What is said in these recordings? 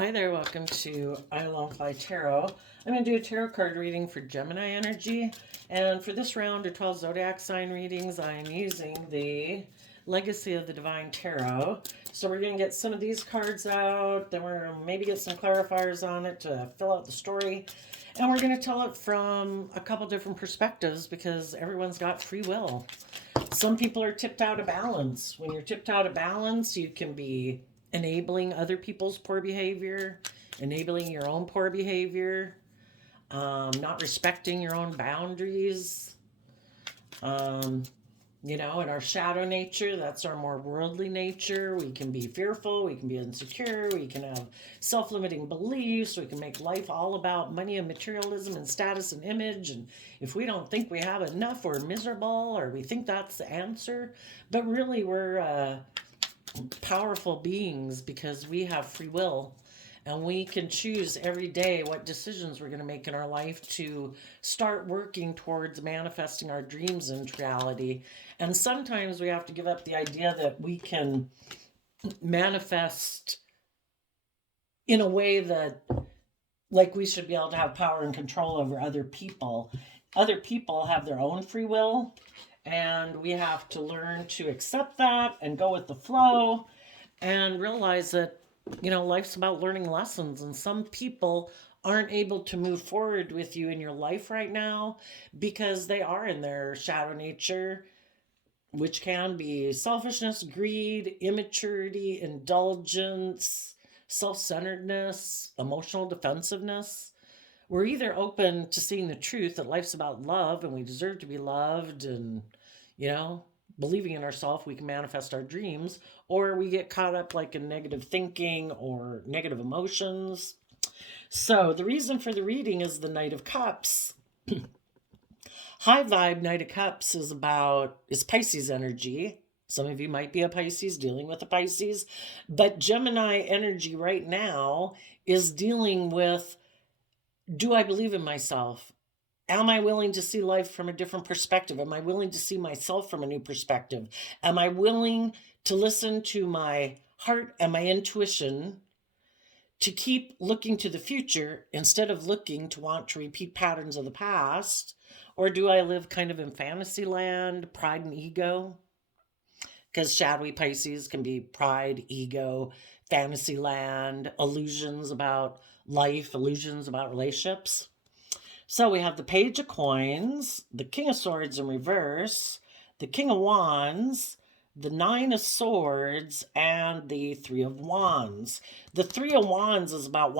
Hi there, welcome to I Love by Tarot. I'm going to do a tarot card reading for Gemini energy. And for this round of 12 zodiac sign readings, I'm using the Legacy of the Divine Tarot. So we're going to get some of these cards out, then we're going to maybe get some clarifiers on it to fill out the story. And we're going to tell it from a couple different perspectives because everyone's got free will. Some people are tipped out of balance. When you're tipped out of balance, you can be enabling other people's poor behavior, enabling your own poor behavior, not respecting your own boundaries. Um, in our shadow nature, that's our more worldly nature. We can be fearful, we can be insecure, we can have self limiting beliefs, we can make life all about money and materialism and status and image. And if we don't think we have enough, we're miserable, or we think that's the answer. But really, we're powerful beings because we have free will and we can choose every day what decisions we're going to make in our life to start working towards manifesting our dreams into reality. And sometimes we have to give up the idea that we can manifest in a way that, like, we should be able to have power and control over other people. Other people have their own free will, and we have to learn to accept that and go with the flow and realize that, life's about learning lessons. And some people aren't able to move forward with you in your life right now because they are in their shadow nature, which can be selfishness, greed, immaturity, indulgence, self centeredness, emotional defensiveness. We're either open to seeing the truth that life's about love and we deserve to be loved and, you know, believing in ourselves, we can manifest our dreams, or we get caught up like in negative thinking or negative emotions. So, the reason for the reading is the Knight of Cups. High vibe Knight of Cups is Pisces energy. Some of you might be a Pisces, dealing with a Pisces, but Gemini energy right now is dealing with, do I believe in myself? Am I willing to see life from a different perspective? Am I willing to see myself from a new perspective? Am I willing to listen to my heart and my intuition to keep looking to the future instead of looking to want to repeat patterns of the past? Or do I live kind of in fantasy land, pride and ego? Because shadowy Pisces can be pride, ego, fantasy land, illusions about life, illusions about relationships. So we have the Page of Coins, the King of Swords in reverse, the King of Wands, the Nine of Swords, and the Three of Wands. The Three of Wands is about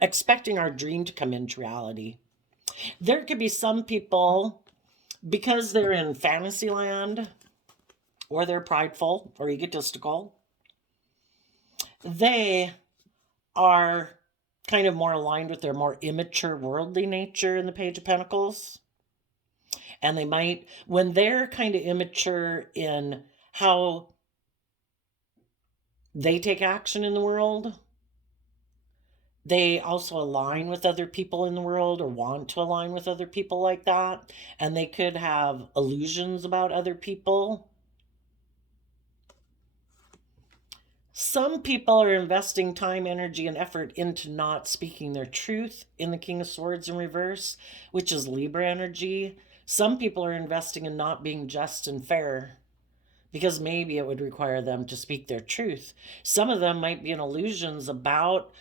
expecting our dream to come into reality. There could be some people, because they're in fantasy land, or they're prideful or egotistical, they are kind of more aligned with their more immature worldly nature in the Page of Pentacles. And they might, when they're kind of immature in how they take action in the world, they also align with other people in the world or want to align with other people like that. And they could have illusions about other people. Some people are investing time, energy, and effort into not speaking their truth in the King of Swords in reverse, which is Libra energy. Some people are investing in not being just and fair because maybe it would require them to speak their truth. Some of them might be in illusions about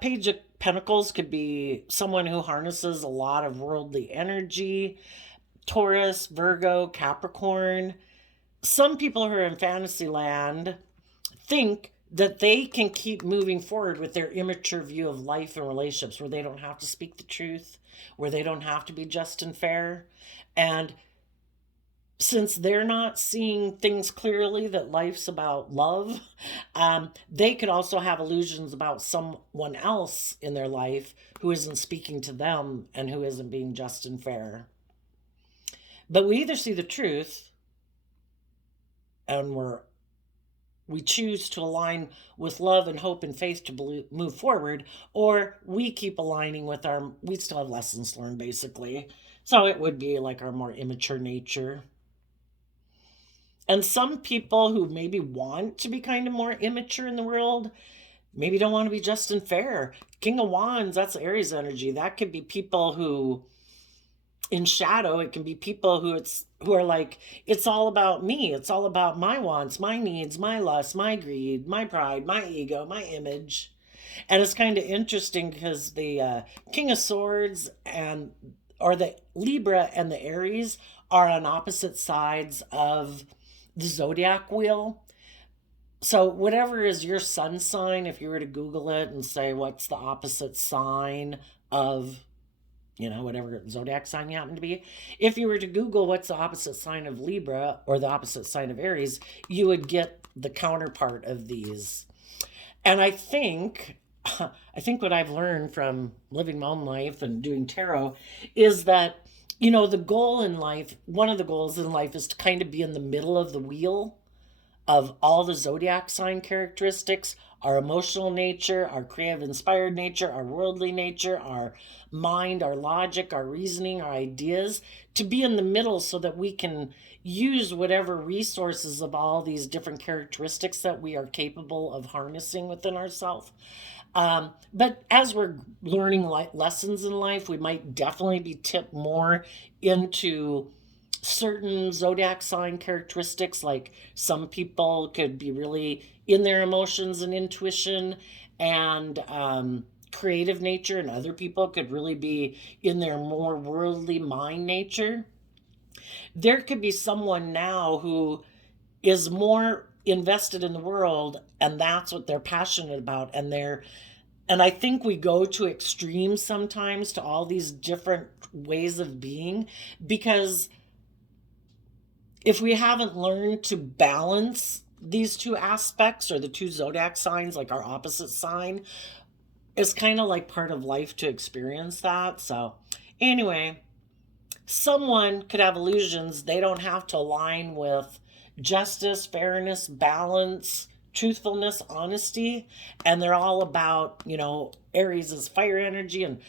Page of Pentacles could be someone who harnesses a lot of worldly energy. Taurus, Virgo, Capricorn. Some people who are in fantasy land think that they can keep moving forward with their immature view of life and relationships where they don't have to speak the truth, where they don't have to be just and fair. And since they're not seeing things clearly that life's about love, they could also have illusions about someone else in their life who isn't speaking to them and who isn't being just and fair. But we either see the truth and we choose to align with love and hope and faith to move forward, or we keep aligning with we still have lessons learned, basically. So it would be like our more immature nature. And some people who maybe want to be kind of more immature in the world, maybe don't want to be just and fair. King of Wands, that's Aries energy. That could be people who, in shadow, it can be people who are like, it's all about me. It's all about my wants, my needs, my lust, my greed, my pride, my ego, my image. And it's kind of interesting because the King of Swords and or the Libra and the Aries are on opposite sides of the zodiac wheel. So whatever is your sun sign, if you were to Google it and say what's the opposite sign of, whatever zodiac sign you happen to be, if you were to Google what's the opposite sign of Libra or the opposite sign of Aries, you would get the counterpart of these. And I think what I've learned from living my own life and doing tarot is that, the goal in life, one of the goals in life is to kind of be in the middle of the wheel of all the zodiac sign characteristics, our emotional nature, our creative inspired nature, our worldly nature, our mind, our logic, our reasoning, our ideas, to be in the middle so that we can use whatever resources of all these different characteristics that we are capable of harnessing within ourselves. But as we're learning lessons in life, we might definitely be tipped more into certain zodiac sign characteristics. Like some people could be really in their emotions and intuition and creative nature, and other people could really be in their more worldly mind nature. There could be someone now who is more invested in the world, and that's what they're passionate about, and I think we go to extremes sometimes to all these different ways of being, because if we haven't learned to balance these two aspects, or the two zodiac signs, like our opposite sign, it's kind of like part of life to experience that. So, anyway, someone could have illusions they don't have to align with justice, fairness, balance, truthfulness, honesty, and they're all about, Aries is fire energy, and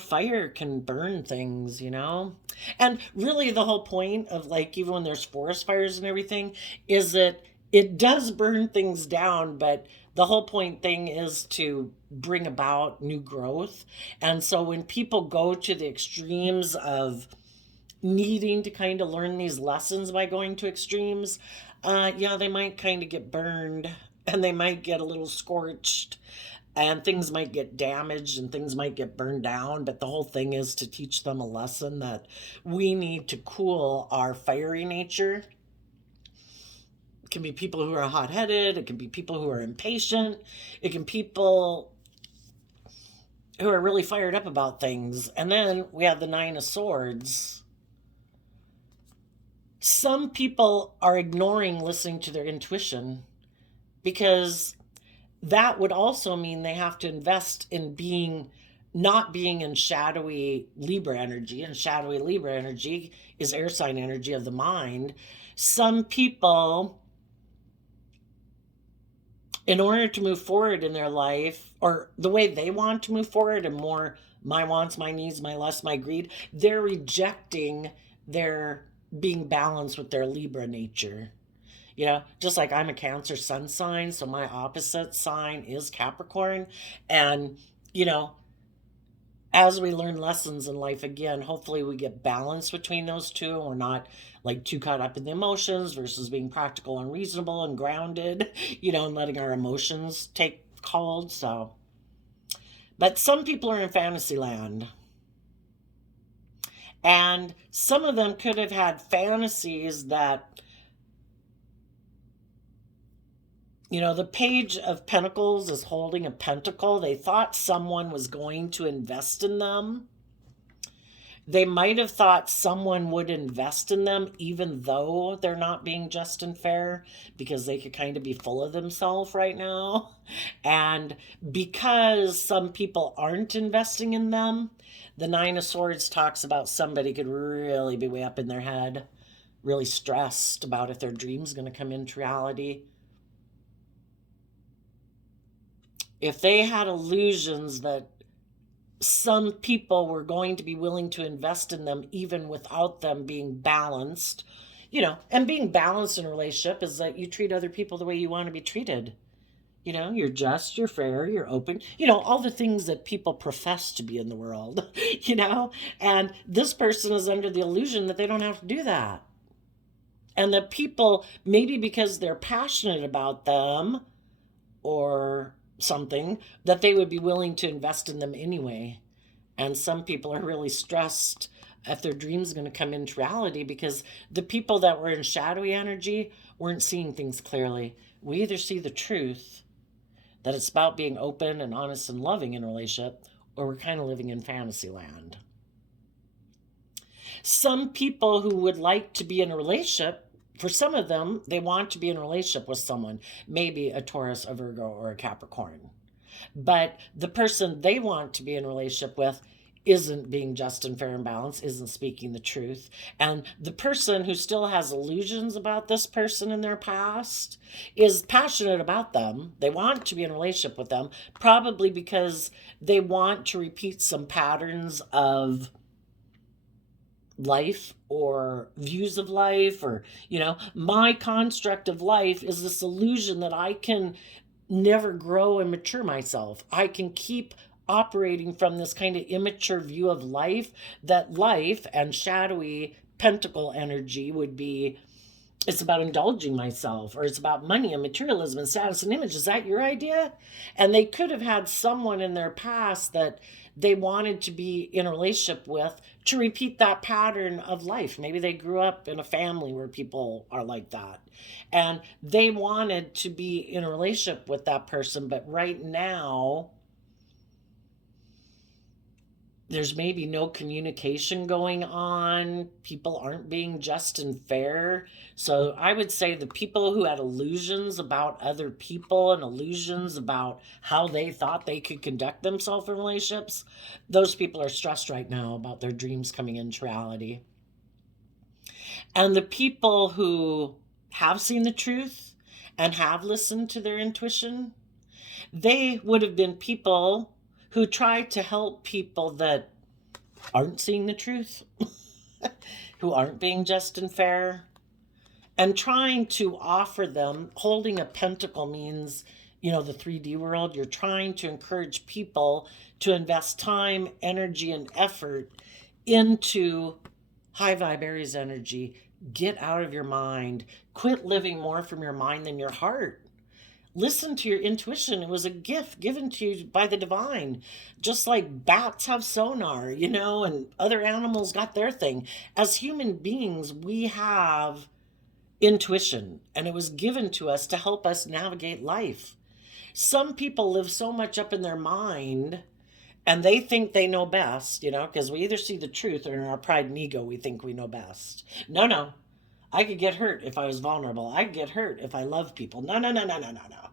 fire can burn things, and really the whole point of, like, even when there's forest fires and everything, is that it does burn things down, but the whole point thing is to bring about new growth. And so when people go to the extremes of needing to kind of learn these lessons by going to extremes, yeah, they might kind of get burned, and they might get a little scorched, and things might get damaged, and things might get burned down. But the whole thing is to teach them a lesson that we need to cool our fiery nature. It can be people who are hot-headed, it can be people who are impatient, it can be people who are really fired up about things. And then we have the Nine of Swords. Some people are ignoring listening to their intuition, because that would also mean they have to invest in not being in shadowy Libra energy. And shadowy Libra energy is air sign energy of the mind. Some people, in order to move forward in their life, or the way they want to move forward, and more my wants, my needs, my lust, my greed, they're rejecting their being balanced with their Libra nature. Just like I'm a Cancer sun sign, so my opposite sign is Capricorn. And, as we learn lessons in life, again, hopefully we get balance between those two, and we're not like too caught up in the emotions versus being practical and reasonable and grounded, and letting our emotions take hold. So, but some people are in fantasy land. And some of them could have had fantasies that, the Page of Pentacles is holding a pentacle. They thought someone was going to invest in them. They might have thought someone would invest in them, even though they're not being just and fair, because they could kind of be full of themselves right now. And because some people aren't investing in them, the Nine of Swords talks about somebody could really be way up in their head, really stressed about if their dream's going to come into reality. If they had illusions that some people were going to be willing to invest in them even without them being balanced, and being balanced in a relationship is that you treat other people the way you want to be treated. You know, you're just, you're fair, you're open, all the things that people profess to be in the world, and this person is under the illusion that they don't have to do that. And that people, maybe because they're passionate about them or something, that they would be willing to invest in them anyway. And some people are really stressed if their dream's going to come into reality because the people that were in shadowy energy weren't seeing things clearly. We either see the truth, that it's about being open and honest and loving in a relationship, or we're kind of living in fantasy land. Some people who would like to be in a relationship, for some of them, they want to be in a relationship with someone, maybe a Taurus, a Virgo, or a Capricorn. But the person they want to be in a relationship with isn't being just and fair and balanced, isn't speaking the truth. And the person who still has illusions about this person in their past is passionate about them. They want to be in a relationship with them, probably because they want to repeat some patterns of life or views of life, or my construct of life is this illusion that I can never grow and mature myself. I can keep operating from this kind of immature view of life, that life and shadowy pentacle energy would be, it's about indulging myself, or it's about money and materialism and status and image. Is that your idea? And they could have had someone in their past that they wanted to be in a relationship with to repeat that pattern of life. Maybe they grew up in a family where people are like that, and they wanted to be in a relationship with that person, but right now there's maybe no communication going on. People aren't being just and fair. So I would say the people who had illusions about other people and illusions about how they thought they could conduct themselves in relationships, those people are stressed right now about their dreams coming into reality. And the people who have seen the truth and have listened to their intuition, they would have been people who try to help people that aren't seeing the truth, who aren't being just and fair, and trying to offer them. Holding a pentacle means, the 3D world. You're trying to encourage people to invest time, energy, and effort into high vibe Aries energy. Get out of your mind. Quit living more from your mind than your heart. Listen to your intuition. It was a gift given to you by the divine. Just like bats have sonar, and other animals got their thing. As human beings, we have intuition, and it was given to us to help us navigate life. Some people live so much up in their mind, and they think they know best, because we either see the truth, or in our pride and ego, we think we know best. No, no. I could get hurt if I was vulnerable. I could get hurt if I love people. No, no, no, no, no, no, no.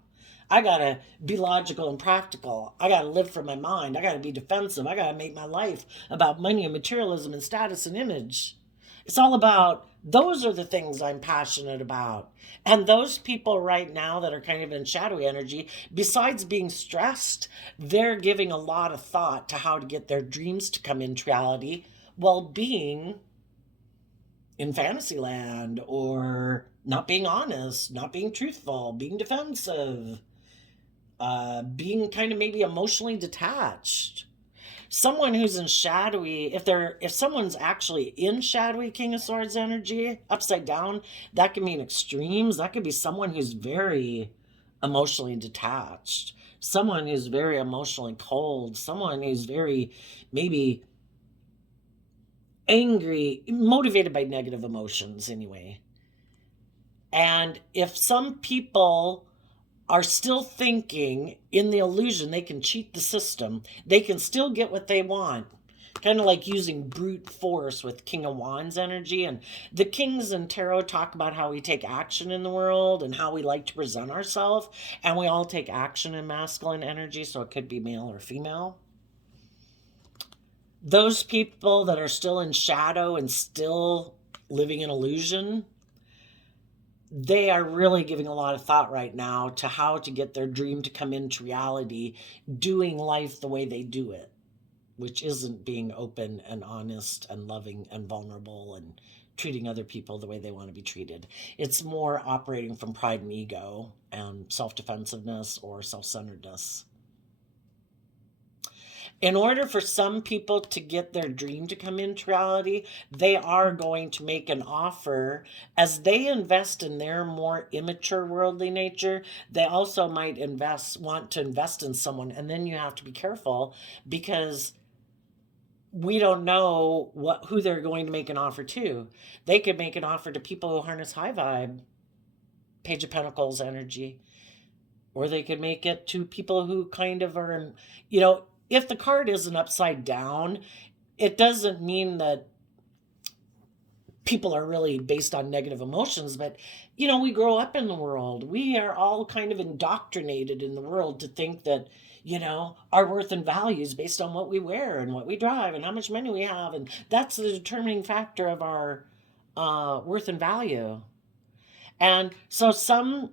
I gotta be logical and practical. I gotta live from my mind. I gotta be defensive. I gotta make my life about money and materialism and status and image. It's all about, those are the things I'm passionate about. And those people right now that are kind of in shadowy energy, besides being stressed, they're giving a lot of thought to how to get their dreams to come into reality while being in fantasy land, or not being honest, not being truthful, being defensive, being kind of maybe emotionally detached. Someone who's in shadowy, if someone's actually in shadowy King of Swords energy upside down, that can mean extremes. That could be someone who's very emotionally detached, someone who's very emotionally cold, someone who's very maybe angry, motivated by negative emotions anyway. And if some people are still thinking in the illusion they can cheat the system, they can still get what they want, kind of like using brute force with King of Wands energy. And the kings in tarot talk about how we take action in the world and how we like to present ourselves, and we all take action in masculine energy, so it could be male or female. Those people that are still in shadow and still living in illusion, they are really giving a lot of thought right now to how to get their dream to come into reality, doing life the way they do it, which isn't being open and honest and loving and vulnerable and treating other people the way they want to be treated. It's more operating from pride and ego and self-defensiveness or self-centeredness. In order for some people to get their dream to come into reality, they are going to make an offer. As they invest in their more immature worldly nature, they also might want to invest in someone. And then you have to be careful, because we don't know who they're going to make an offer to. They could make an offer to people who harness high vibe, Page of Pentacles energy, or they could make it to people who kind of are, if the card isn't upside down, it doesn't mean that people are really based on negative emotions, but we grow up in the world. We are all kind of indoctrinated in the world to think that our worth and value is based on what we wear and what we drive and how much money we have, and that's the determining factor of our worth and value. And so some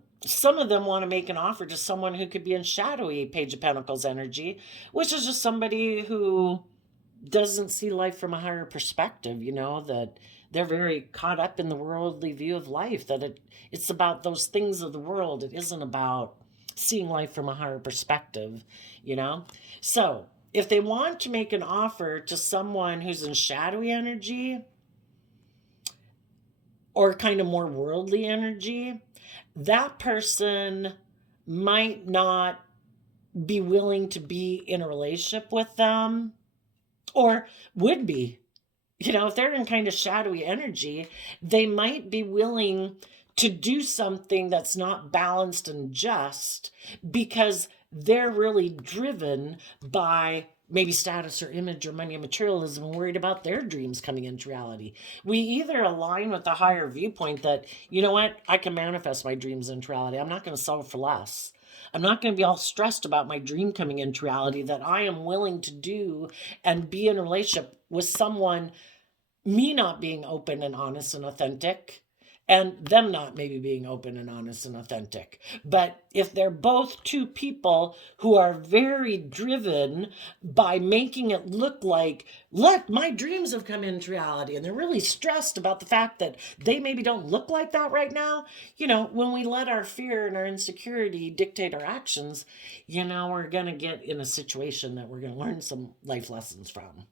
of them want to make an offer to someone who could be in shadowy Page of Pentacles energy, which is just somebody who doesn't see life from a higher perspective, that they're very caught up in the worldly view of life, that it's about those things of the world. It isn't about seeing life from a higher perspective, So if they want to make an offer to someone who's in shadowy energy or kind of more worldly energy, that person might not be willing to be in a relationship with them, or would be. If they're in kind of shadowy energy, they might be willing to do something that's not balanced and just, because they're really driven by maybe status or image or money and materialism, and worried about their dreams coming into reality. We either align with the higher viewpoint that, I can manifest my dreams into reality. I'm not going to settle for less. I'm not going to be all stressed about my dream coming into reality, that I am willing to do and be in a relationship with someone, me not being open and honest and authentic, and them not maybe being open and honest and authentic. But if they're both two people who are very driven by making it look like, look, my dreams have come into reality, and they're really stressed about the fact that they maybe don't look like that right now, when we let our fear and our insecurity dictate our actions, we're going to get in a situation that we're going to learn some life lessons from,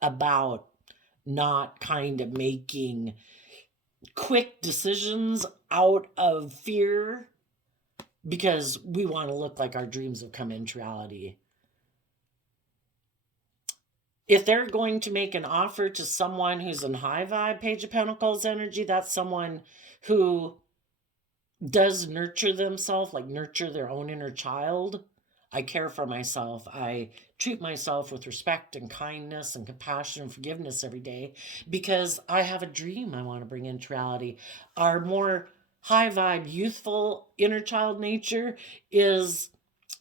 about not kind of making quick decisions out of fear because we want to look like our dreams have come into reality. If they're going to make an offer to someone who's in high vibe Page of Pentacles energy, that's someone who does nurture themselves, like nurture their own inner child. I care for myself. I treat myself with respect and kindness and compassion and forgiveness every day, because I have a dream I want to bring into reality. Our more high vibe, youthful inner child nature is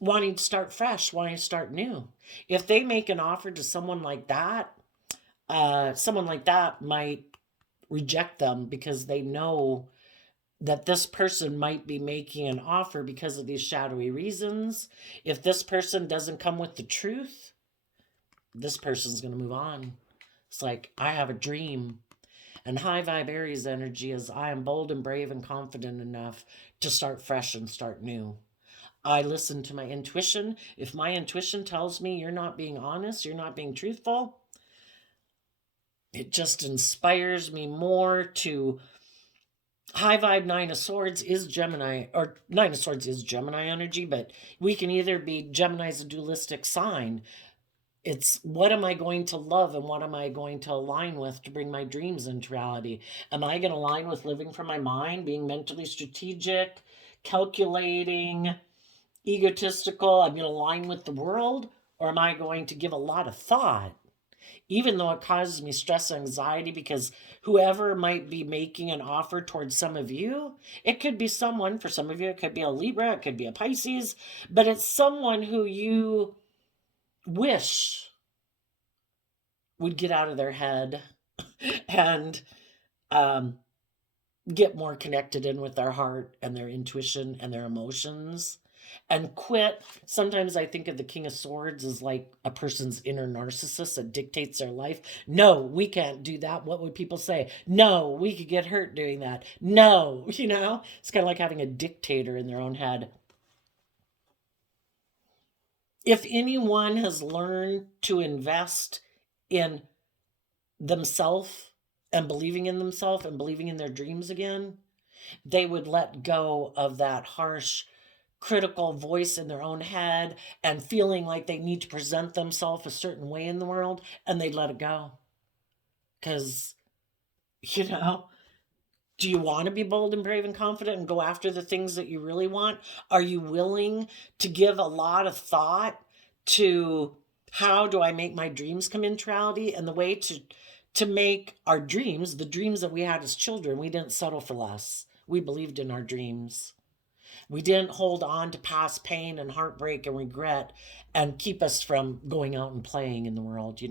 wanting to start fresh, wanting to start new. If they make an offer to someone like that might reject them, because they know that this person might be making an offer because of these shadowy reasons. If this person doesn't come with the truth, this person's going to move on. It's like, I have a dream. And high vibe Aries energy is, I am bold and brave and confident enough to start fresh and start new. I listen to my intuition. If my intuition tells me you're not being honest, you're not being truthful, it just inspires me more to. High vibe Nine of Swords is Gemini, or Nine of Swords is Gemini energy, but we can either be, Gemini's a dualistic sign. It's, what am I going to love and what am I going to align with to bring my dreams into reality? Am I going to align with living from my mind, being mentally strategic, calculating, egotistical? I'm going to align with the world, or am I going to give a lot of thought, even though it causes me stress and anxiety? Because whoever might be making an offer towards some of you, it could be someone, for some of you, it could be a Libra, it could be a Pisces, but it's someone who you wish would get out of their head and get more connected in with their heart and their intuition and their emotions. and quit. Sometimes I think of the King of Swords as like a person's inner narcissist that dictates their life. No, we can't do that. What would people say? No, we could get hurt doing that. No, it's kind of like having a dictator in their own head. If anyone has learned to invest in themselves and believing in themselves and believing in their dreams again, they would let go of that harsh critical voice in their own head and feeling like they need to present themselves a certain way in the world, and they'd let it go. Because, you know, do you want to be bold and brave and confident and go after the things that you really want? Are you willing to give a lot of thought to how do I make my dreams come into reality? And the way to make our dreams, the dreams that we had as children, we didn't settle for less. We believed in our dreams. We didn't hold on to past pain and heartbreak and regret and keep us from going out and playing in the world.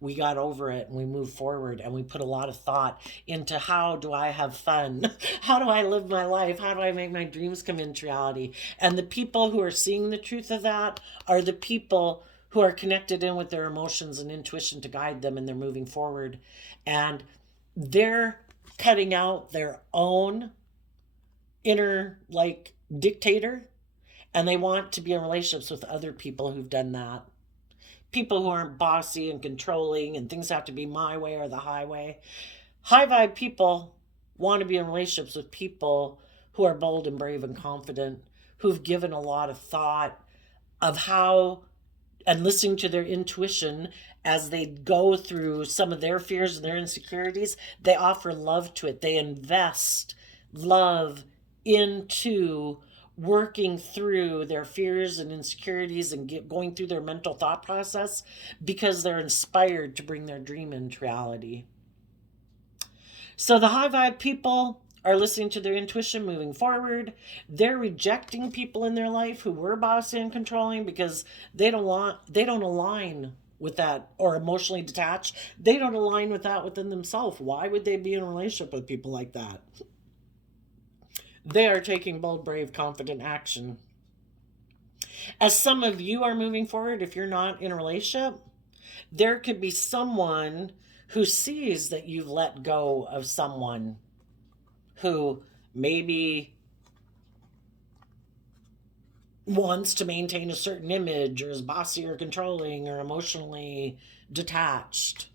We got over it and we moved forward and we put a lot of thought into how do I have fun? How do I live my life? How do I make my dreams come into reality? And the people who are seeing the truth of that are the people who are connected in with their emotions and intuition to guide them, and they're moving forward. And they're cutting out their own inner like dictator, and they want to be in relationships with other people who've done that. People who aren't bossy and controlling and things have to be my way or the highway. High vibe people want to be in relationships with people who are bold and brave and confident, who've given a lot of thought of how and listening to their intuition as they go through some of their fears and their insecurities. They offer love to it. They invest love into working through their fears and insecurities and going through their mental thought process because they're inspired to bring their dream into reality. So the high vibe people are listening to their intuition, moving forward. They're rejecting people in their life who were bossy and controlling because they don't align with that, or emotionally detached. They don't align with that within themselves. Why would they be in a relationship with people like that? They are taking bold, brave, confident action. As some of you are moving forward, if you're not in a relationship, there could be someone who sees that you've let go of someone who maybe wants to maintain a certain image or is bossy or controlling or emotionally detached.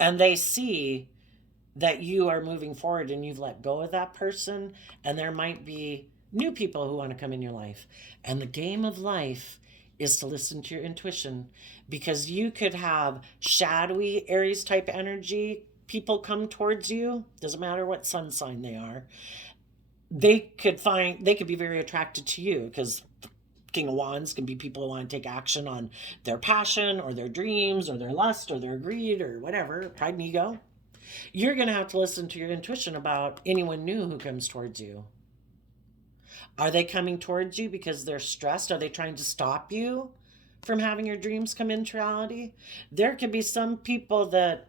And they see that you are moving forward and you've let go of that person, and there might be new people who want to come in your life. And the game of life is to listen to your intuition, because you could have shadowy Aries type energy people come towards you. Doesn't matter what sun sign they are. They could be very attracted to you, because King of Wands can be people who want to take action on their passion or their dreams or their lust or their greed or whatever, pride and ego. You're going to have to listen to your intuition about anyone new who comes towards you. Are they coming towards you because they're stressed? Are they trying to stop you from having your dreams come into reality? There could be some people that,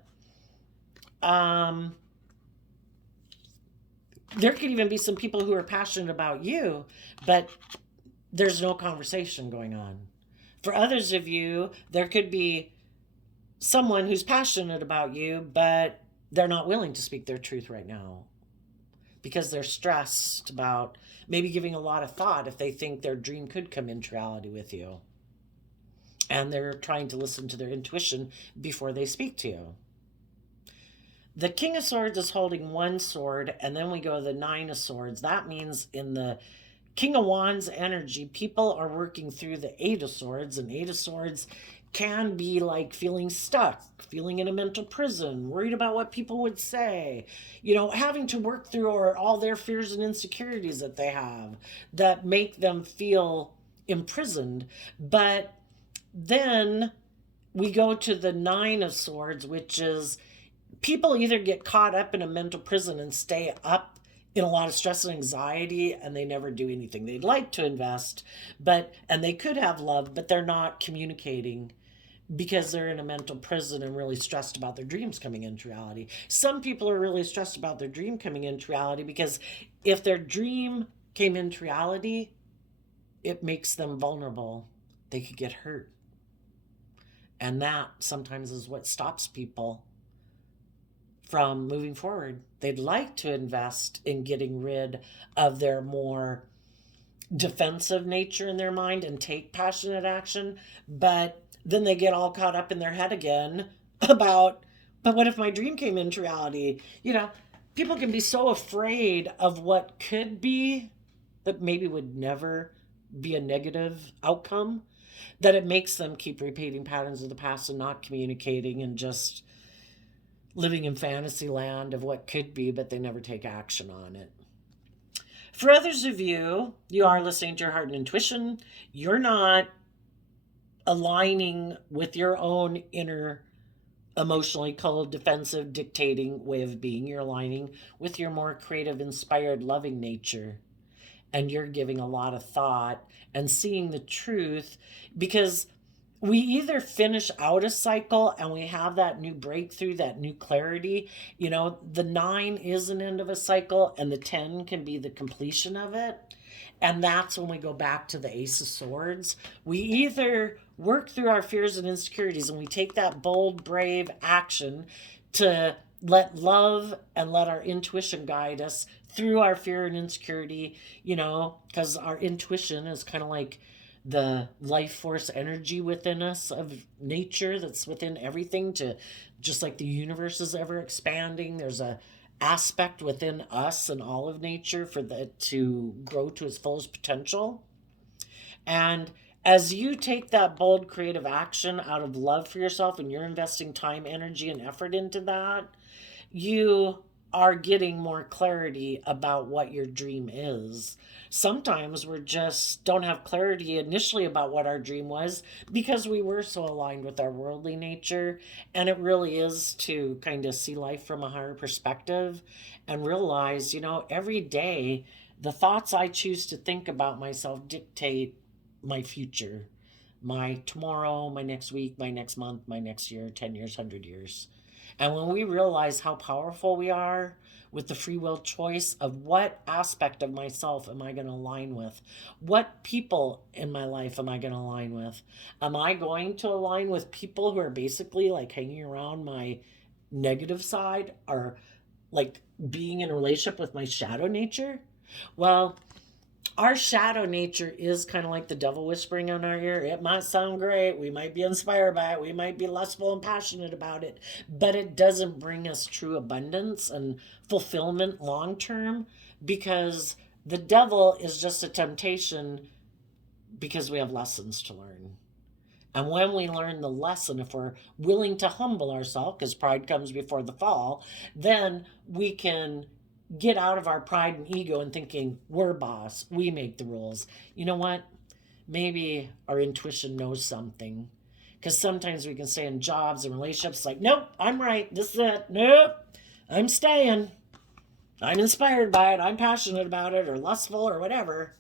there could even be some people who are passionate about you, but there's no conversation going on. For others of you, there could be someone who's passionate about you, but they're not willing to speak their truth right now because they're stressed about maybe giving a lot of thought if they think their dream could come into reality with you. And they're trying to listen to their intuition before they speak to you. The King of Swords is holding one sword, and then we go to the Nine of Swords. That means in the King of Wands energy, people are working through the Eight of Swords, and Eight of Swords can be like feeling stuck, feeling in a mental prison, worried about what people would say, having to work through all their fears and insecurities that they have that make them feel imprisoned. But then we go to the Nine of Swords, which is people either get caught up in a mental prison and stay up in a lot of stress and anxiety, and they never do anything. They'd like to invest, and they could have love, but they're not communicating because they're in a mental prison and really stressed about their dreams coming into reality. Some people are really stressed about their dream coming into reality because if their dream came into reality, it makes them vulnerable. They could get hurt. And that sometimes is what stops people from moving forward. They'd like to invest in getting rid of their more defensive nature in their mind and take passionate action, but then they get all caught up in their head again about, but what if my dream came into reality? People can be so afraid of what could be that maybe would never be a negative outcome that it makes them keep repeating patterns of the past and not communicating and just living in fantasy land of what could be, but they never take action on it. For others of you, you are listening to your heart and intuition. You're not aligning with your own inner emotionally cold, defensive, dictating way of being. You're aligning with your more creative, inspired, loving nature. And you're giving a lot of thought and seeing the truth, because we either finish out a cycle and we have that new breakthrough, that new clarity. The 9 is an end of a cycle and the 10 can be the completion of it. And that's when we go back to the Ace of Swords. We either work through our fears and insecurities and we take that bold, brave action to let love and let our intuition guide us through our fear and insecurity, because our intuition is kind of like the life force energy within us of nature that's within everything, to just like the universe is ever expanding. There's a aspect within us and all of nature for that to grow to its fullest potential. And as you take that bold creative action out of love for yourself and you're investing time, energy, and effort into that, you are getting more clarity about what your dream is. Sometimes we just don't have clarity initially about what our dream was because we were so aligned with our worldly nature. And it really is to kind of see life from a higher perspective and realize, every day, the thoughts I choose to think about myself dictate my future, my tomorrow, my next week, my next month, my next year, 10 years, 100 years. And when we realize how powerful we are with the free will choice of what aspect of myself am I going to align with? What people in my life am I going to align with? Am I going to align with people who are basically like hanging around my negative side, or like being in a relationship with my shadow nature? Well, our shadow nature is kind of like the devil whispering in our ear. It might sound great. We might be inspired by it. We might be lustful and passionate about it. But it doesn't bring us true abundance and fulfillment long term, because the devil is just a temptation because we have lessons to learn. And when we learn the lesson, if we're willing to humble ourselves, because pride comes before the fall, then we can get out of our pride and ego and thinking we're boss, we make the rules. You know what? Maybe our intuition knows something. Because sometimes we can stay in jobs and relationships like, nope, I'm right. This is it. Nope, I'm staying. I'm inspired by it. I'm passionate about it, or lustful, or whatever.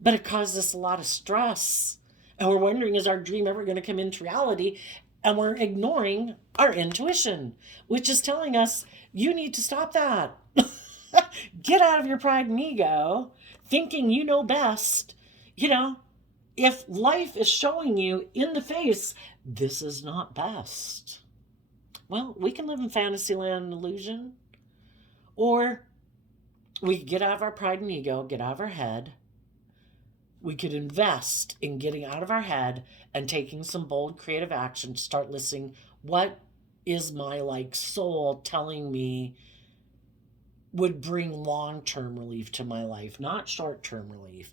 But it causes us a lot of stress. And we're wondering, is our dream ever going to come into reality? And we're ignoring our intuition, which is telling us, you need to stop that. Get out of your pride and ego, thinking you know best. If life is showing you in the face, this is not best. Well, we can live in fantasy land and illusion, or we could get out of our pride and ego, get out of our head. We could invest in getting out of our head and taking some bold creative action to start listening. What is my soul telling me would bring long-term relief to my life, not short-term relief.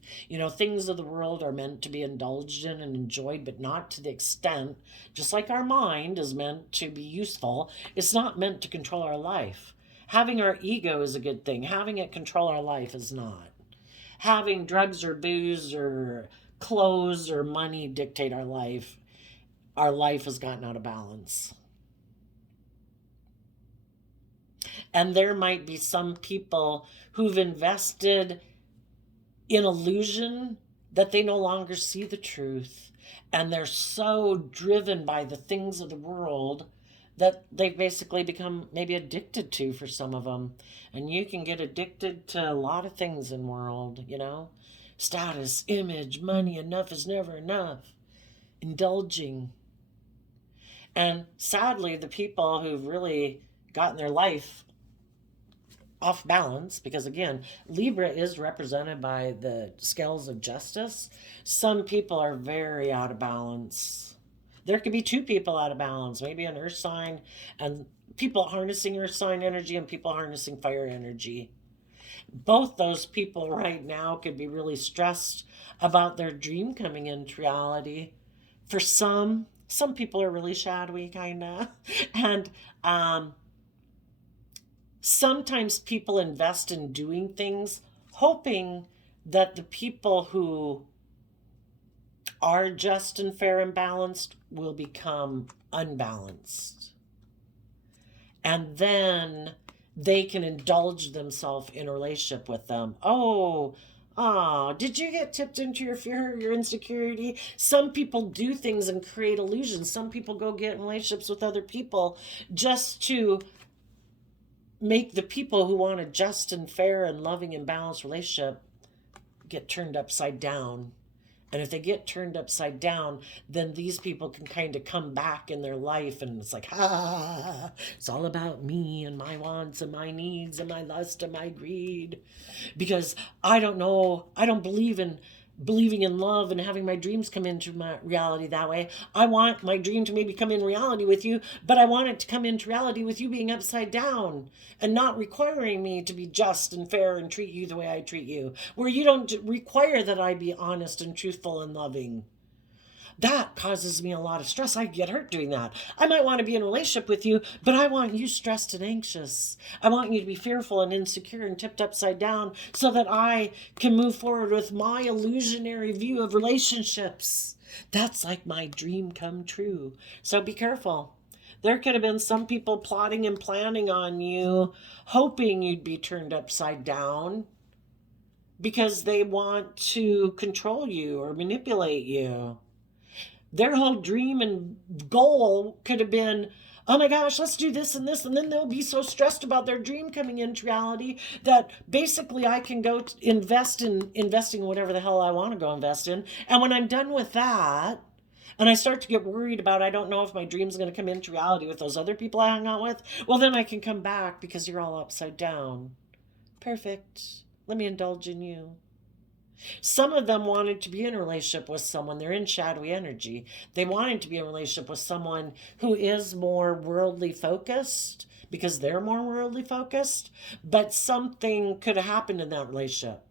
Things of the world are meant to be indulged in and enjoyed, but not to the extent, just like our mind is meant to be useful, it's not meant to control our life. Having our ego is a good thing. Having it control our life is not. Having drugs or booze or clothes or money dictate our life has gotten out of balance. And there might be some people who've invested in illusion that they no longer see the truth. And they're so driven by the things of the world that they've basically become maybe addicted to, for some of them. And you can get addicted to a lot of things in the world, status, image, money, enough is never enough, indulging. And sadly, the people who've really gotten their life off balance, because again, Libra is represented by the scales of justice. Some people are very out of balance. There could be two people out of balance, maybe an earth sign and people harnessing earth sign energy and people harnessing fire energy. Both those people right now could be really stressed about their dream coming into reality. For some people are really shadowy, kind of. And sometimes people invest in doing things hoping that the people who are just and fair and balanced will become unbalanced. And then they can indulge themselves in a relationship with them. Did you get tipped into your fear, your insecurity? Some people do things and create illusions. Some people go get in relationships with other people just to make the people who want a just and fair and loving and balanced relationship get turned upside down. And if they get turned upside down, then these people can kind of come back in their life and it's like, it's all about me and my wants and my needs and my lust and my greed. Because I don't know, I don't believe in believing in love and having my dreams come into my reality that way. I want my dream to maybe come in reality with you, but I want it to come into reality with you being upside down and not requiring me to be just and fair and treat you the way I treat you, where you don't require that I be honest and truthful and loving. That causes me a lot of stress. I get hurt doing that. I might want to be in a relationship with you, but I want you stressed and anxious. I want you to be fearful and insecure and tipped upside down so that I can move forward with my illusionary view of relationships. That's like my dream come true. So be careful. There could have been some people plotting and planning on you, hoping you'd be turned upside down because they want to control you or manipulate you. Their whole dream and goal could have been, oh my gosh, let's do this and this. And then they'll be so stressed about their dream coming into reality that basically I can go investing in whatever the hell I want to go invest in. And when I'm done with that, and I start to get worried about, I don't know if my dream's going to come into reality with those other people I hung out with, well, then I can come back because you're all upside down. Perfect. Let me indulge in you. Some of them wanted to be in a relationship with someone, they're in shadowy energy. They wanted to be in a relationship with someone who is more worldly focused because they're more worldly focused, but something could have happened in that relationship.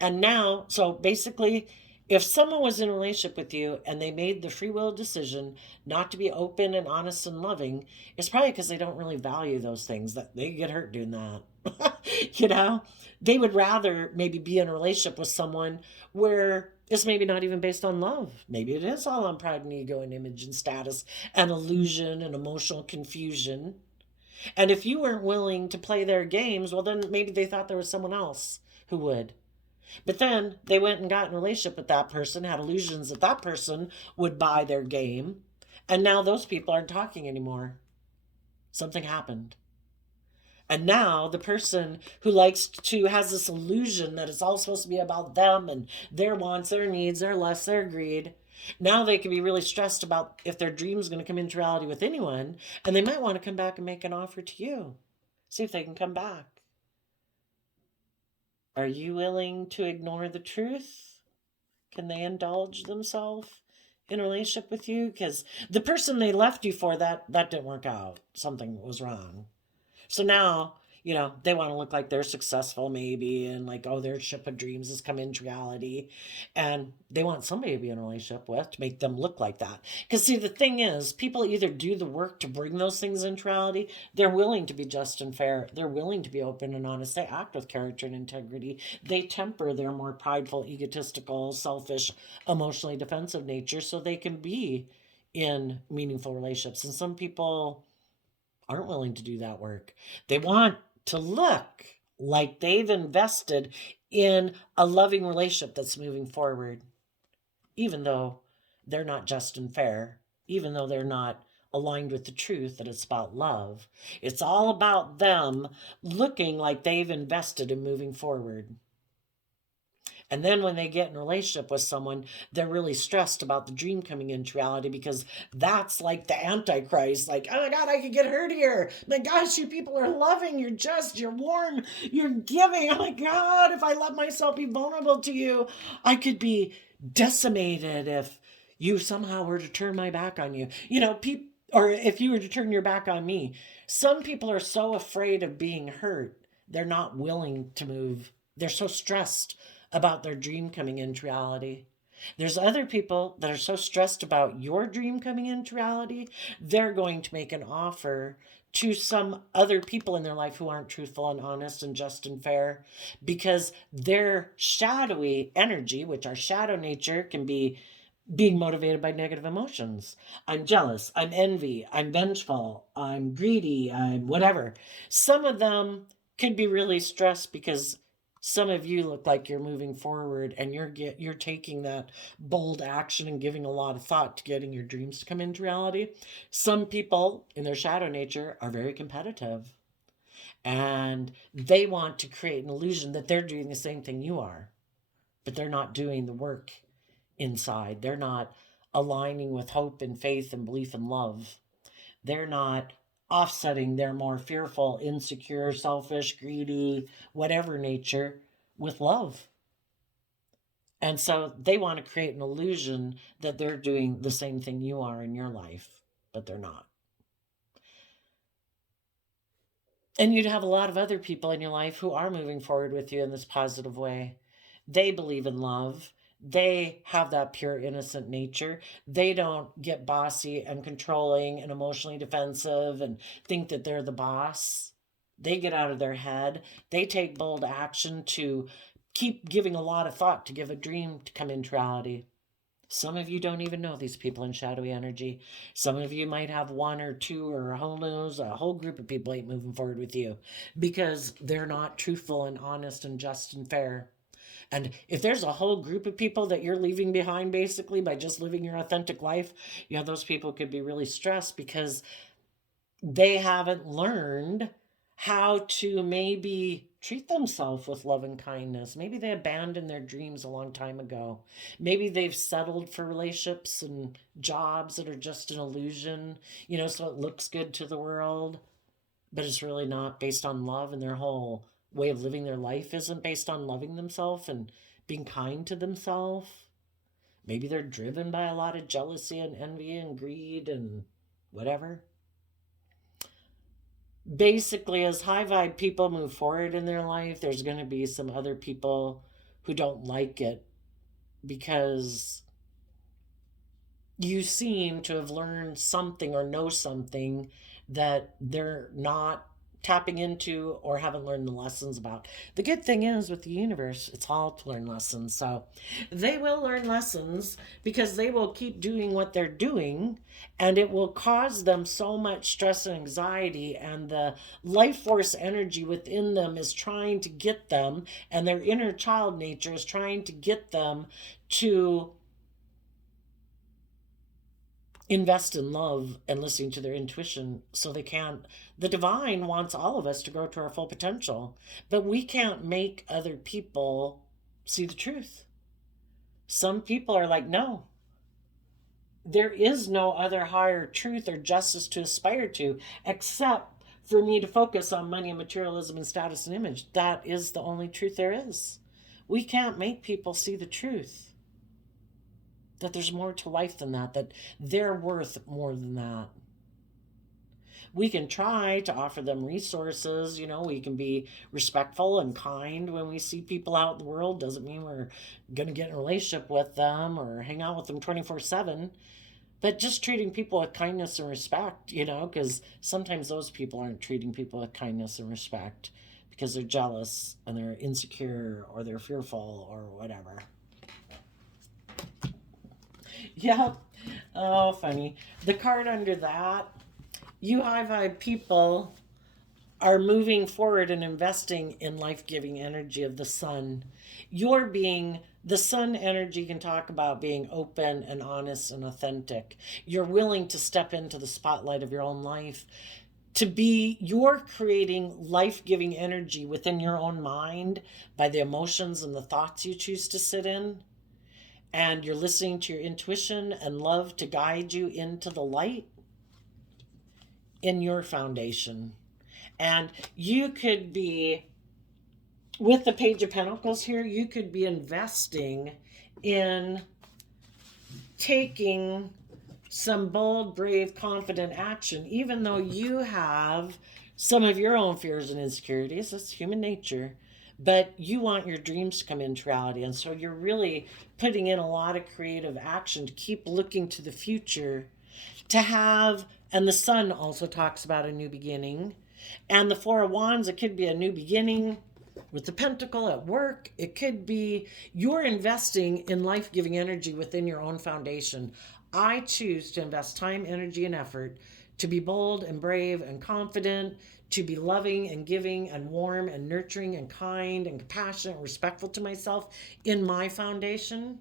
And now, so basically, if someone was in a relationship with you and they made the free will decision not to be open and honest and loving, it's probably because they don't really value those things, that they get hurt doing that. you know, they would rather maybe be in a relationship with someone where it's maybe not even based on love. Maybe it is all on pride and ego and image and status and illusion and emotional confusion. And if you weren't willing to play their games, well, then maybe they thought there was someone else who would. But then they went and got in a relationship with that person, had illusions that that person would buy their game. And now those people aren't talking anymore. Something happened. And now the person who likes to has this illusion that it's all supposed to be about them and their wants, their needs, their lusts, their greed. Now they can be really stressed about if their dream's going to come into reality with anyone, and they might want to come back and make an offer to you. See if they can come back. Are you willing to ignore the truth? Can they indulge themselves in a relationship with you? Because the person they left you for, that didn't work out. Something was wrong. So now, they want to look like they're successful maybe and like, oh, their ship of dreams has come into reality. And they want somebody to be in a relationship with to make them look like that. Because see, the thing is, people either do the work to bring those things into reality, they're willing to be just and fair, they're willing to be open and honest, they act with character and integrity, they temper their more prideful, egotistical, selfish, emotionally defensive nature so they can be in meaningful relationships. And some people aren't willing to do that work. They want to look like they've invested in a loving relationship that's moving forward, even though they're not just and fair, even though they're not aligned with the truth that it's about love. It's all about them looking like they've invested in moving forward. And then when they get in a relationship with someone, they're really stressed about the dream coming into reality, because that's like the Antichrist. Like, oh my God, I could get hurt here. My gosh, you people are loving. You're just, you're warm. You're giving. Oh my God, if I let myself be vulnerable to you, I could be decimated if you somehow were to turn my back on you. People, or if you were to turn your back on me. Some people are so afraid of being hurt, they're not willing to move. They're so stressed about their dream coming into reality. There's other people that are so stressed about your dream coming into reality, they're going to make an offer to some other people in their life who aren't truthful and honest and just and fair, because their shadowy energy, which our shadow nature can be being motivated by negative emotions. I'm jealous, I'm envy, I'm vengeful, I'm greedy, I'm whatever. Some of them can be really stressed because some of you look like you're moving forward and you're taking that bold action and giving a lot of thought to getting your dreams to come into reality. Some people in their shadow nature are very competitive, and they want to create an illusion that they're doing the same thing you are, but they're not doing the work inside. They're not aligning with hope and faith and belief and love. They're not offsetting their more fearful, insecure, selfish, greedy, whatever nature with love. And so they want to create an illusion that they're doing the same thing you are in your life, but they're not. And you'd have a lot of other people in your life who are moving forward with you in this positive way. They believe in love. They have that pure, innocent nature. They don't get bossy and controlling and emotionally defensive and think that they're the boss. They get out of their head. They take bold action to keep giving a lot of thought to give a dream to come into reality. Some of you don't even know these people in shadowy energy. Some of you might have one or two, or a whole group of people ain't moving forward with you because they're not truthful and honest and just and fair. And if there's a whole group of people that you're leaving behind basically by just living your authentic life, those people could be really stressed because they haven't learned how to maybe treat themselves with love and kindness. Maybe they abandoned their dreams a long time ago. Maybe they've settled for relationships and jobs that are just an illusion, so it looks good to the world, but it's really not based on love, and their whole way of living their life isn't based on loving themselves and being kind to themselves. Maybe they're driven by a lot of jealousy and envy and greed and whatever. Basically, as high vibe people move forward in their life, there's going to be some other people who don't like it because you seem to have learned something or know something that they're not tapping into or haven't learned the lessons about. The good thing is with the universe, it's all to learn lessons. So they will learn lessons because they will keep doing what they're doing, and it will cause them so much stress and anxiety, and the life force energy within them is trying to get them, and their inner child nature is trying to get them to invest in love and listening to their intuition so they can. The divine wants all of us to grow to our full potential, but we can't make other people see the truth. Some people are like, no, there is no other higher truth or justice to aspire to except for me to focus on money and materialism and status and image. That is the only truth there is. We can't make people see the truth, that there's more to life than that they're worth more than that. We can try to offer them resources, we can be respectful and kind when we see people out in the world. Doesn't mean we're going to get in a relationship with them or hang out with them 24/7, but just treating people with kindness and respect, because sometimes those people aren't treating people with kindness and respect because they're jealous and they're insecure or they're fearful or whatever. Yep. Oh, funny. The card under that, you high vibe people are moving forward and investing in life giving energy of the sun. You're being, the sun energy can talk about being open and honest and authentic. You're willing to step into the spotlight of your own life. to be, you're creating life-giving energy within your own mind by the emotions and the thoughts you choose to sit in, and you're listening to your intuition and love to guide you into the light in your foundation. And you could be, with the Page of Pentacles here, you could be investing in taking some bold, brave, confident action, even though you have some of your own fears and insecurities. That's human nature. But you want your dreams to come into reality. And so you're really putting in a lot of creative action to keep looking to the future, to have, and the sun also talks about a new beginning. And the Four of Wands, it could be a new beginning with the pentacle at work. It could be you're investing in life-giving energy within your own foundation. I choose to invest time, energy, and effort to be bold and brave and confident, to be loving and giving and warm and nurturing and kind and compassionate and respectful to myself in my foundation.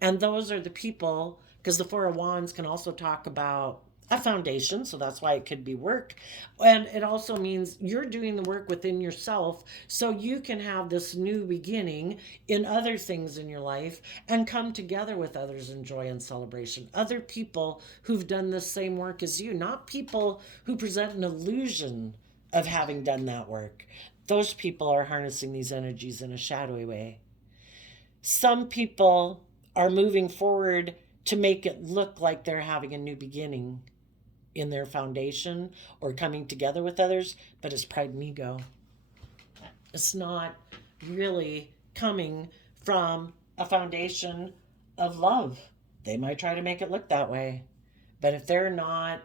And those are the people, because the Four of Wands can also talk about a foundation, so that's why it could be work. And it also means you're doing the work within yourself so you can have this new beginning in other things in your life and come together with others in joy and celebration. Other people who've done the same work as you, not people who present an illusion of having done that work. Those people are harnessing these energies in a shadowy way. Some people are moving forward to make it look like they're having a new beginning in their foundation or coming together with others, but it's pride and ego. It's not really coming from a foundation of love. They might try to make it look that way, but if they're not,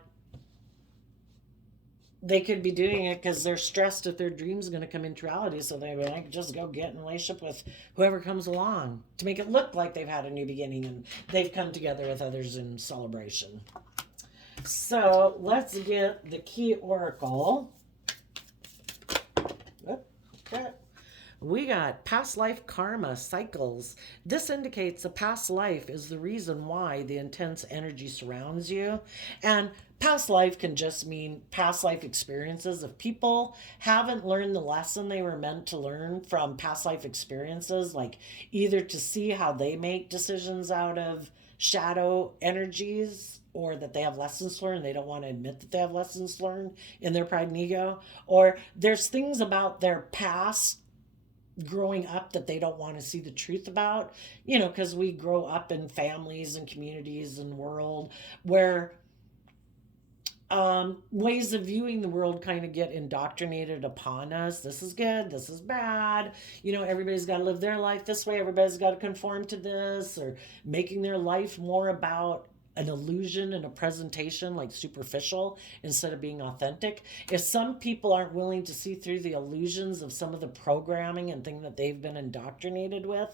they could be doing it because they're stressed that their dream's going to come into reality, so they might just go get in a relationship with whoever comes along to make it look like they've had a new beginning and they've come together with others in celebration. So let's get the key oracle. Okay. We got past life karma cycles. This indicates a past life is the reason why the intense energy surrounds you. And past life can just mean past life experiences. If people haven't learned the lesson they were meant to learn from past life experiences, like either to see how they make decisions out of shadow energies, or that they have lessons learned and they don't want to admit that they have lessons learned in their pride and ego, or there's things about their past growing up that they don't want to see the truth about, because we grow up in families and communities and world where ways of viewing the world kind of get indoctrinated upon us. This is good, this is bad, everybody's got to live their life this way, everybody's got to conform to this, or making their life more about an illusion and a presentation, like superficial, instead of being authentic. If some people aren't willing to see through the illusions of some of the programming and things that they've been indoctrinated with,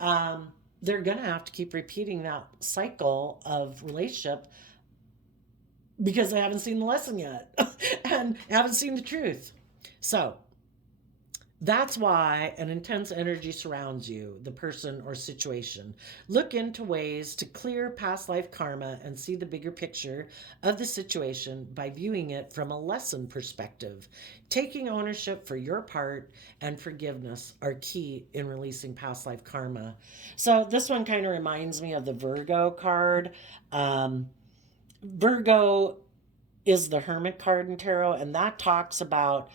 they're going to have to keep repeating that cycle of relationship because they haven't seen the lesson yet and haven't seen the truth. So that's why an intense energy surrounds you, the person or situation. Look into ways to clear past life karma and see the bigger picture of the situation by viewing it from a lesson perspective. Taking ownership for your part and forgiveness are key in releasing past life karma. So this one kind of reminds me of the Virgo card. Virgo is the Hermit card in tarot, and that talks about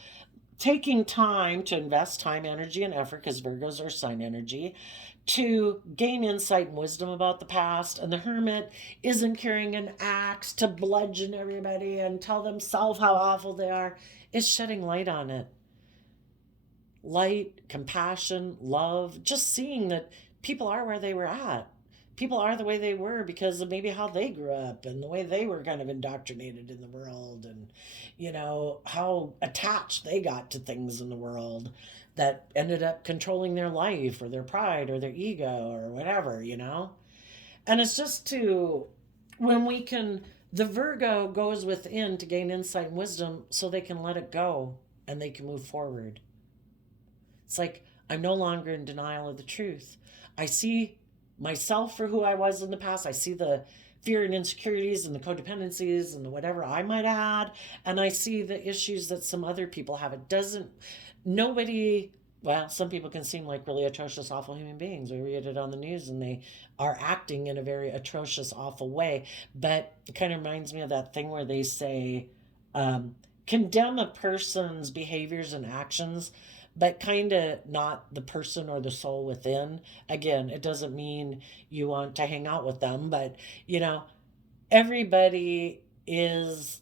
taking time to invest time, energy, and effort, because Virgos are sun energy, to gain insight and wisdom about the past. And the Hermit isn't carrying an axe to bludgeon everybody and tell themselves how awful they are. It's shedding light on it. Light, compassion, love, just seeing that people are where they were at. People are the way they were because of maybe how they grew up and the way they were kind of indoctrinated in the world, and how attached they got to things in the world that ended up controlling their life or their pride or their ego or whatever. And it's just when we can, the Virgo goes within to gain insight and wisdom so they can let it go and they can move forward. It's like, I'm no longer in denial of the truth. I see myself for who I was in the past. I see the fear and insecurities and the codependencies and the whatever I might add, and I see the issues that some other people have. It doesn't, nobody, well, some people can seem like really atrocious, awful human beings. We read it on the news and they are acting in a very atrocious, awful way. But it kind of reminds me of that thing where they say, condemn a person's behaviors and actions, but kind of not the person or the soul within. Again, it doesn't mean you want to hang out with them, but you know, everybody is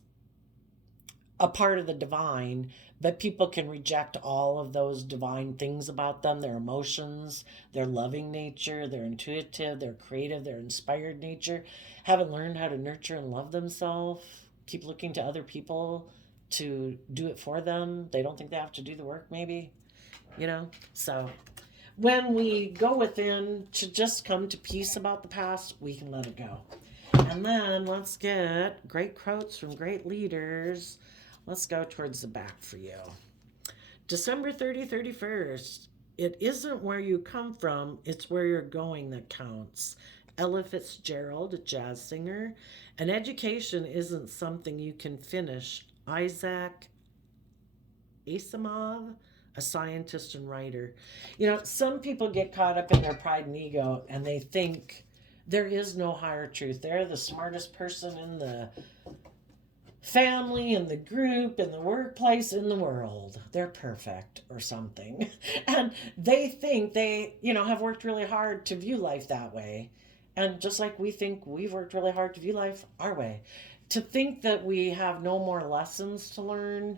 a part of the divine, but people can reject all of those divine things about them, their emotions, their loving nature, their intuitive, their creative, their inspired nature, haven't learned how to nurture and love themselves, keep looking to other people to do it for them. They don't think they have to do the work, maybe, you know? So when we go within to just come to peace about the past, we can let it go. And then let's get great quotes from great leaders. Let's go towards the back for you. December 31st. It isn't where you come from, it's where you're going that counts. Ella Fitzgerald, a jazz singer. An education isn't something you can finish. Isaac Asimov, a scientist and writer. You know, some people get caught up in their pride and ego and they think there is no higher truth. They're the smartest person in the family, in the group, in the workplace, in the world. They're perfect or something. And they think they, you know, have worked really hard to view life that way. And just like we think we've worked really hard to view life our way. To think that we have no more lessons to learn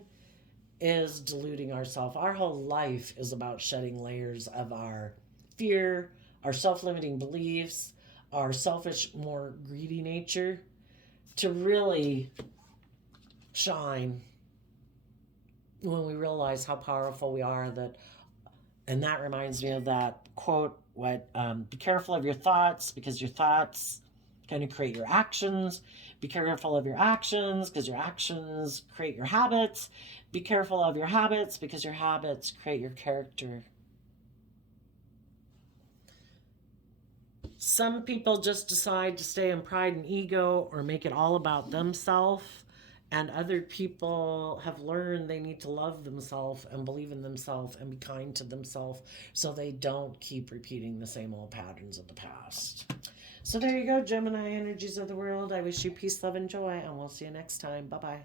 is deluding ourselves. Our whole life is about shedding layers of our fear, our self-limiting beliefs, our selfish, more greedy nature to really shine when we realize how powerful we are. That, and that reminds me of that quote, be careful of your thoughts because your thoughts kind of create your actions. Be careful of your actions because your actions create your habits. Be careful of your habits because your habits create your character. Some people just decide to stay in pride and ego or make it all about themselves, and other people have learned they need to love themselves and believe in themselves and be kind to themselves so they don't keep repeating the same old patterns of the past. So there you go, Gemini energies of the world. I wish you peace, love, and joy, and we'll see you next time. Bye-bye.